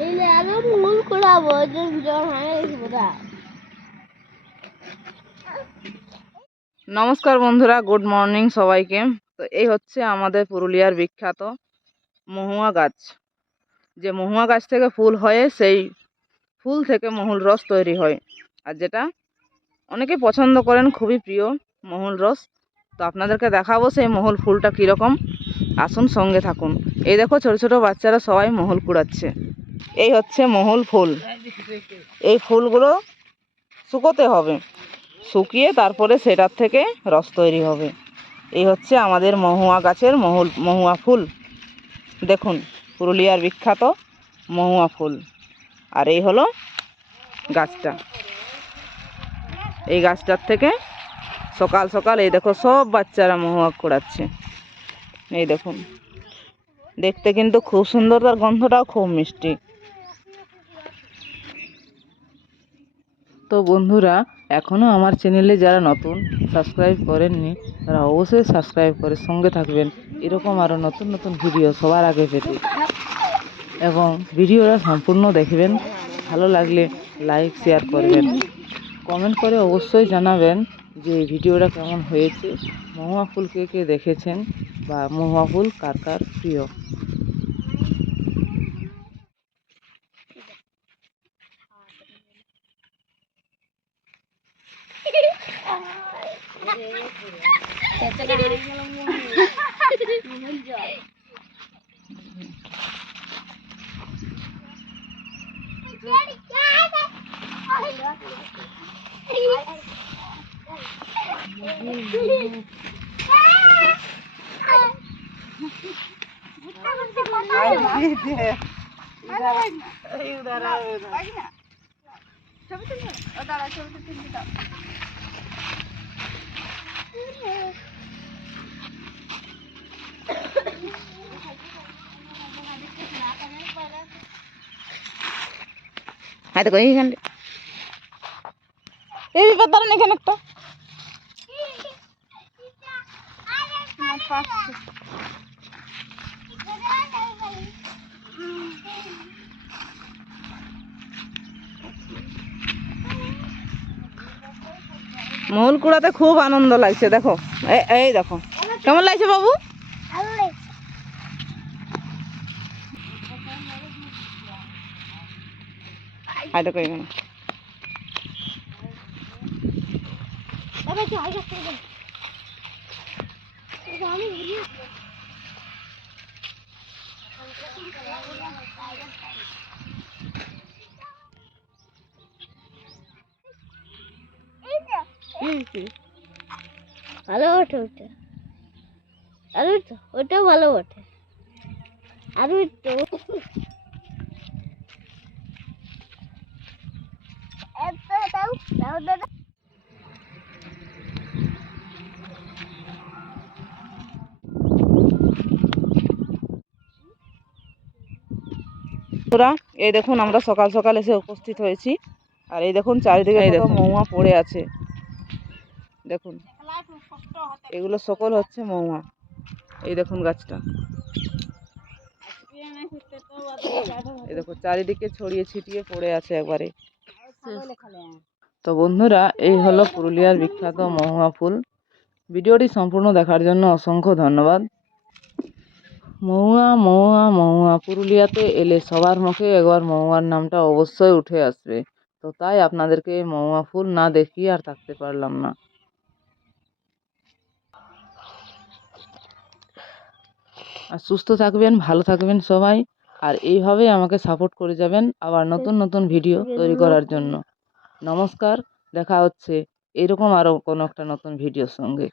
এলে আরো মূল করাবো জ্বর হয়ে গেছে। নমস্কার বন্ধুরা, গুড মর্নিং সবাইকে। তো এই হচ্ছে আমাদের পুরুলিয়ার বিখ্যাত মহুয়া গাছ। যে মহুয়া গাছ থেকে ফুল হয়ে সেই ফুল থেকে মহুল রস তৈরি হয়, আর যেটা অনেকে পছন্দ করেন, খুবই প্রিয় মহুল রস। তো আপনাদেরকে দেখাবো সেই মহুল ফুলটা কীরকম। আসুন, সঙ্গে থাকুন। এই দেখো, ছোট ছোট বাচ্চারা সবাই মহুল কুড়াচ্ছে। এই হচ্ছে মহুল ফুল। এই ফুলগুলো শুকোতে হবে, শুকিয়ে তারপরে সেটার থেকে রস তৈরি হবে। এই হচ্ছে আমাদের মহুয়া গাছের মহুয়া ফুল। দেখুন, পুরুলিয়ার বিখ্যাত মহুয়া ফুল। আর এই হলো গাছটা। এই গাছটার থেকে সকাল সকাল এই দেখো সব বাচ্চারা মহুয়া কুড়াচ্ছে। এই দেখুন, দেখতে কিন্তু খুব সুন্দর, তার গন্ধটাও খুব মিষ্টি। তো বন্ধুরা, এখনও আমার চ্যানেলে যারা নতুন সাবস্ক্রাইব করেননি, তারা অবশ্যই সাবস্ক্রাইব করে সঙ্গে থাকবেন, এরকম আরও নতুন নতুন ভিডিও সবার আগে পেতে। এবং ভিডিওটা সম্পূর্ণ দেখবেন, ভালো লাগলে লাইক শেয়ার করবেন, কমেন্ট করে অবশ্যই জানাবেন যে ভিডিওটা কেমন হয়েছে, মহুয়া ফুল কে কে দেখেছেন, বা মহুয়া ফুল কার কার প্রিয়। হয়তো এইখানে এই বিপদ এখানে একটা মহুল কুড়াতে খুব আনন্দ লাগছে। দেখো, এই দেখো কেমন লাগছে বাবু। হাই দেখো এখানে। ভালো ওঠে ওটা, আর ওটাও ভালো ওঠে। আর এই দেখুন, আমরা সকাল সকাল এসে উপস্থিত হয়েছি, আর এই দেখুন চারিদিকে কত মহুয়া পড়ে আছে। দেখুন, এগুলো সকল হচ্ছে মহুয়া। এই দেখুন গাছটা, এই দেখো চারিদিকে ছড়িয়ে ছিটিয়ে পড়ে আছে একবারে। তো বন্ধুরা, এই হলো পুরুলিয়ার বিখ্যাত মহুয়া ফুল। ভিডিওটি সম্পূর্ণ দেখার জন্য অসংখ্য ধন্যবাদ। মহুয়া মহুয়া মহুয়া, পুরুলিয়াতে এলে সবার মুখে একবার মহুয়ার নামটা অবশ্যই উঠে আসবে। তো তাই আপনাদেরকে মহুয়া ফুল না দেখিয়ে আর থাকতে পারলাম না। আর সুস্থ থাকবেন, ভালো থাকবেন সবাই। আর এইভাবেই আমাকে সাপোর্ট করে যাবেন আবার নতুন নতুন ভিডিও তৈরি করার জন্য। নমস্কার, দেখা হচ্ছে এরকম আরও কোনো একটা নতুন ভিডিওর সঙ্গে।